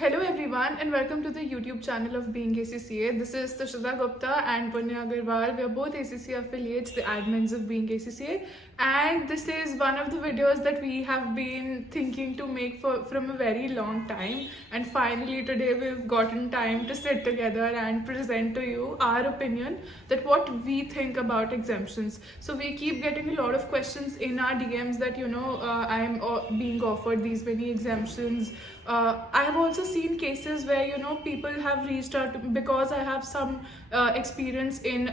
Hello everyone and welcome to the YouTube channel of Being ACCA. This is Tushita Gupta and Punya Agarwal. We are both ACCA affiliates, the admins of Being ACCA, and this is one of the videos that we have been thinking to make from a very long time, and finally today we've gotten time to sit together and present to you our opinion that what we think about exemptions. So we keep getting a lot of questions in our DMs that I'm being offered these many exemptions. I have also seen cases where people have reached out because I have some experience in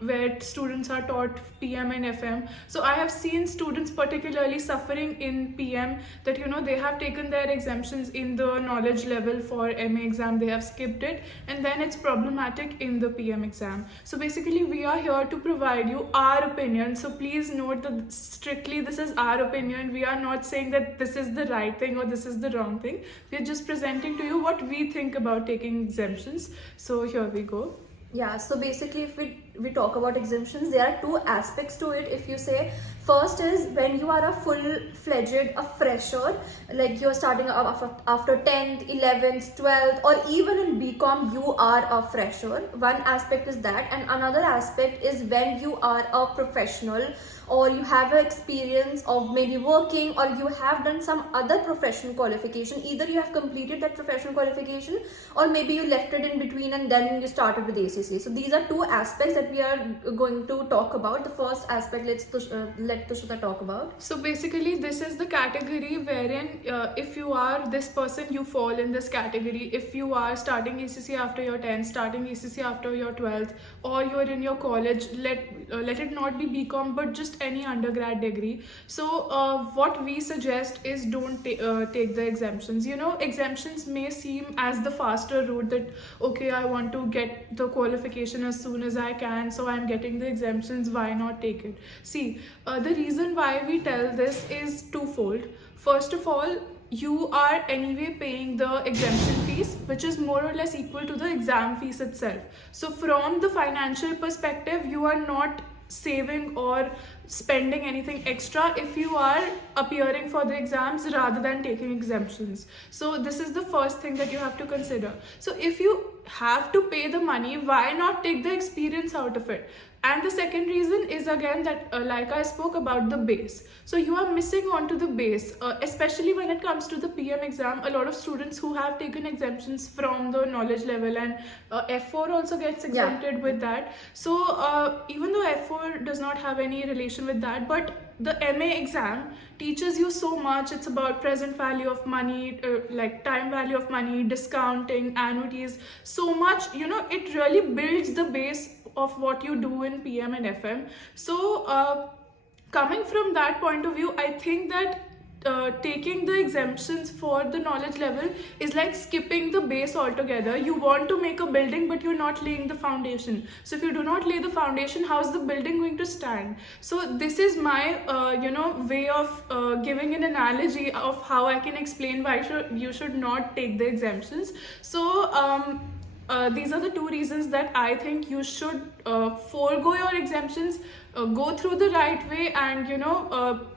where students are taught PM and FM. So I have seen students particularly suffering in PM that they have taken their exemptions in the knowledge level for MA exam, they have skipped it, and then it's problematic in the PM exam. So basically we are here to provide you our opinion. So please note that strictly this is our opinion. We are not saying that this is the right thing or this is the wrong thing. We're just presenting to you what we think about taking exemptions. So here we go. Yeah, so basically if we talk about exemptions, there are two aspects to it. If you say, first is when you are a full-fledged fresher, like you're starting after 10th, 11th, 12th, or even in BCom you are a fresher. One aspect is that, and another aspect is when you are a professional or you have an experience of maybe working or you have done some other professional qualification. Either you have completed that professional qualification or maybe you left it in between and then you started with ACCA. So these are two aspects that we are going to talk about. The first aspect, let Tushita talk about. So basically this is the category wherein if you are this person, you fall in this category. If you are starting ACCA after your 10th, starting ACCA after your 12th, or you're in your college, let it not be BCom but just any undergrad degree. So what we suggest is don't take the exemptions. Exemptions may seem as the faster route, that okay, I want to get the qualification as soon as I can, so I'm getting the exemptions, why not take it? See, the reason why we tell this is twofold. First of all, you are anyway paying the exemption fees, which is more or less equal to the exam fees itself. So from the financial perspective, you are not saving or spending anything extra if you are appearing for the exams rather than taking exemptions. So this is the first thing that you have to consider. So if you have to pay the money, why not take the experience out of it? And the second reason is again that like I spoke about the base. So you are missing onto the base, especially when it comes to the PM exam. A lot of students who have taken exemptions from the knowledge level, and F4 also gets exempted with that. So even though F4 does not have any relation with that, but the MA exam teaches you so much. It's about present value of money, like time value of money, discounting, annuities, so much, it really builds the base of what you do in PM and FM. So coming from that point of view, I think that taking the exemptions for the knowledge level is like skipping the base altogether. You want to make a building but you're not laying the foundation. So if you do not lay the foundation, how's the building going to stand? So this is my way of giving an analogy of how I can explain why you should not take the exemptions. So these are the two reasons that I think you should forego your exemptions, go through the right way, and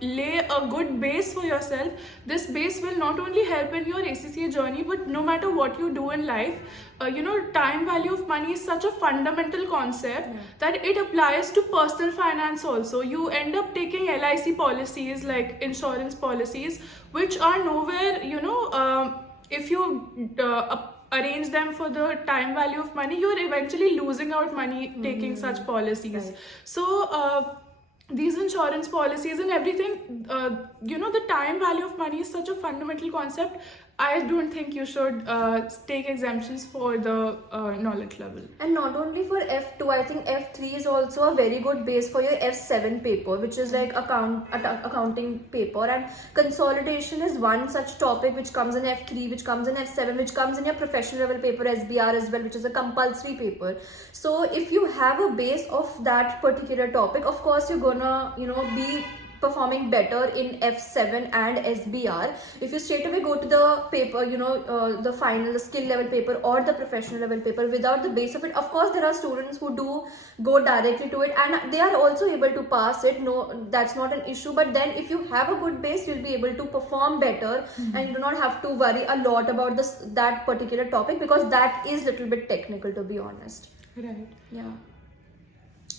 lay a good base for yourself. This base will not only help in your ACCA journey, but no matter what you do in life, time value of money is such a fundamental concept that it applies to personal finance also. You end up taking LIC policies, like insurance policies, which are nowhere, if you arrange them for the time value of money, you're eventually losing out money taking such policies. Right. So these insurance policies and everything, the time value of money is such a fundamental concept. I don't think you should take exemptions for the knowledge level. And not only for F2, I think F3 is also a very good base for your F7 paper, which is like accounting paper. And consolidation is one such topic which comes in F3, which comes in F7, which comes in your professional level paper SBR as well, which is a compulsory paper. So if you have a base of that particular topic, of course you're gonna be performing better in F7 and SBR. If you straight away go to the paper, the final, the skill level paper or the professional level paper without the base of it, of course there are students who do go directly to it and they are also able to pass it. No, that's not an issue. But then if you have a good base, you'll be able to perform better and you do not have to worry a lot about that particular topic, because that is little bit technical, to be honest. Right. Yeah.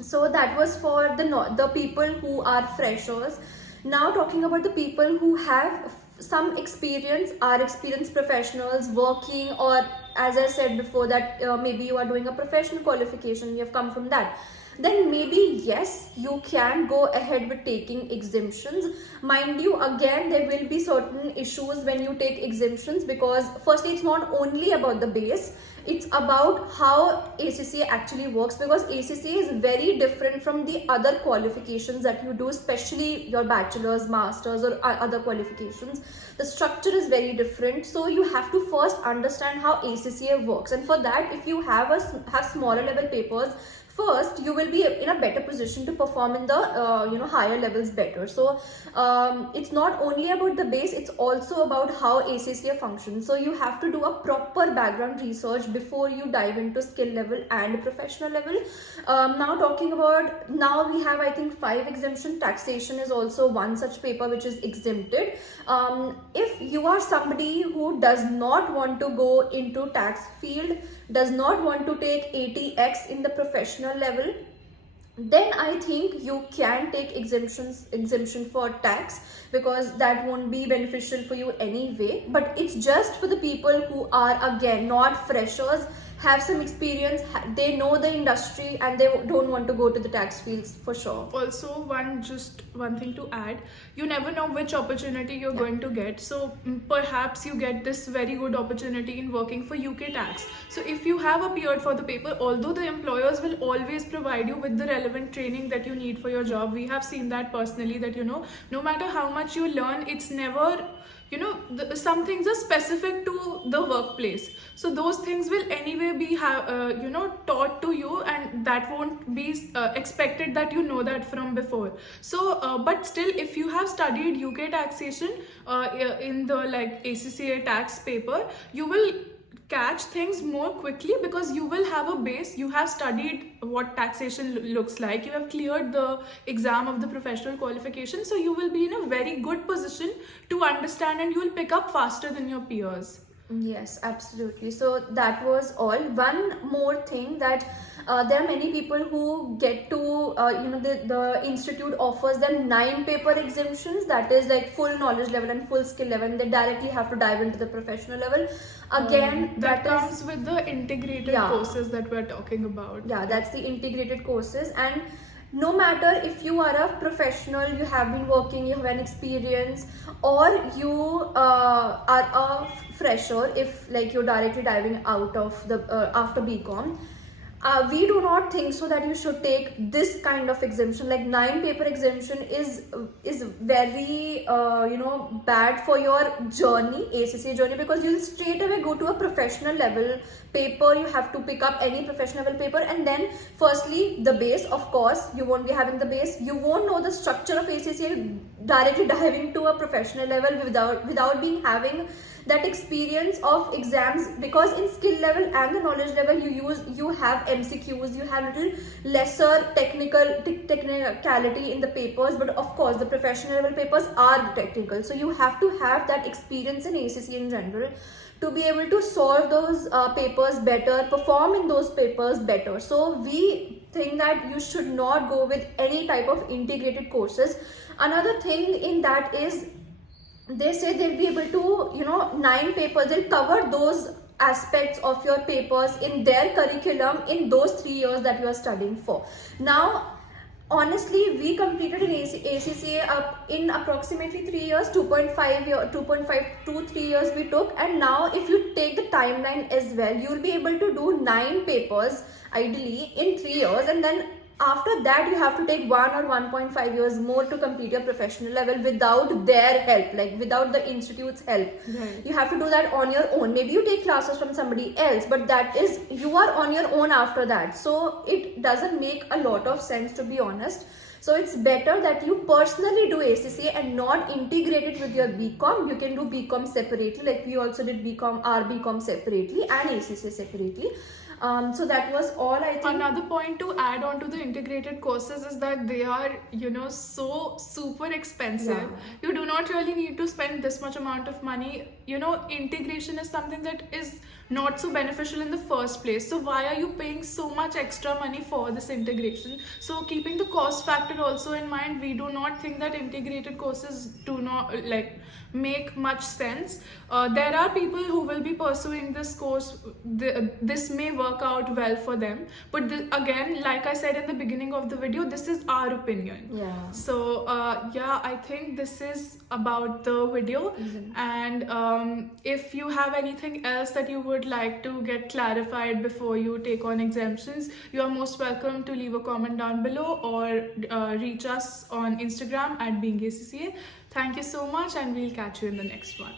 So that was for the people who are freshers. Now talking about the people who have some experience, are experienced professionals working, or as I said before that maybe you are doing a professional qualification, you have come from that, then maybe yes, you can go ahead with taking exemptions. Mind you, again there will be certain issues when you take exemptions, because firstly it's not only about the base, it's about how ACCA actually works, because ACCA is very different from the other qualifications that you do, especially your bachelor's, master's or other qualifications. The structure is very different, so you have to first understand how ACCA works, and for that if you have smaller level papers, first you will be in a better position to perform in the higher levels better. So it's not only about the base, it's also about how ACCA functions. So you have to do a proper background research before you dive into skill level and professional level. Now talking about, now we have I think 5 exemption. Taxation is also one such paper which is exempted. If you are somebody who does not want to go into tax field, does not want to take ATX in the professional level, then I think you can take exemption for tax, because that won't be beneficial for you anyway. But it's just for the people who are again not freshers, have some experience, they know the industry and they don't want to go to the tax fields for sure. Also, one thing to add, you never know which opportunity you're going to get. So perhaps you get this very good opportunity in working for UK tax. So if you have appeared for the paper, although the employers will always provide you with the relevant training that you need for your job, we have seen that personally, that no matter how much you learn, it's never, some things are specific to the workplace, so those things will anyway be taught to you, and that won't be expected that you know that from before. So but still, if you have studied UK taxation in the ACCA tax paper, you will catch things more quickly, because you will have a base, you have studied what taxation looks like, you have cleared the exam of the professional qualification, so you will be in a very good position to understand and you will pick up faster than your peers. Yes, absolutely. So that was all. One more thing, that there are many people who get to, the institute offers them 9 paper exemptions, that is like full knowledge level and full skill level, and they directly have to dive into the professional level. Again, that comes with the integrated courses that we're talking about. Yeah, that's the integrated courses. And no matter if you are a professional, you have been working, you have an experience, or you are a fresher, if you're directly diving out of the after BCom, we do not think so that you should take this kind of exemption. 9 paper exemption is very bad for your journey, ACCA journey, because you'll straight away go to a professional level paper. You have to pick up any professional level paper, and then firstly the base, of course you won't be having the base, you won't know the structure of ACCA, directly diving to a professional level without being having that experience of exams, because in skill level and the knowledge level you have MCQs, you have little lesser technicality in the papers, but of course the professional level papers are technical, so you have to have that experience in ACCA in general to be able to solve those papers better, perform in those papers better. So we think that you should not go with any type of integrated courses. Another thing in that is, they say they'll be able to 9 papers, they'll cover those aspects of your papers in their curriculum in those 3 years that you are studying for. Now honestly, we completed in ACCA in approximately 3 years, 2.5 to 3 years we took, and now if you take the timeline as well, you will be able to do 9 papers ideally in 3 years, and then after that you have to take 1 or 1.5 years more to complete your professional level without their help, without the institute's help. Right. You have to do that on your own. Maybe you take classes from somebody else, but that is, you are on your own after that, so it doesn't make a lot of sense, to be honest. So it's better that you personally do ACCA and not integrate it with your BCom. You can do BCom separately, like we also did BCom, our BCom separately and ACCA separately. So that was all, I think. Another point to add on to the integrated courses is that they are, so super expensive. Yeah. You do not really need to spend this much amount of money. Integration is something that is not so beneficial in the first place. So why are you paying so much extra money for this integration? So keeping the cost factor also in mind, we do not think that integrated courses do not make much sense. There are people who will be pursuing this course. This may work out well for them, but again, like I said in the beginning of the video, this is our opinion. Yeah. So I think this is about the video. And if you have anything else that you would like to get clarified before you take on exemptions, you are most welcome to leave a comment down below or reach us on Instagram at beingacca. Thank you so much, and we'll catch you in the next one.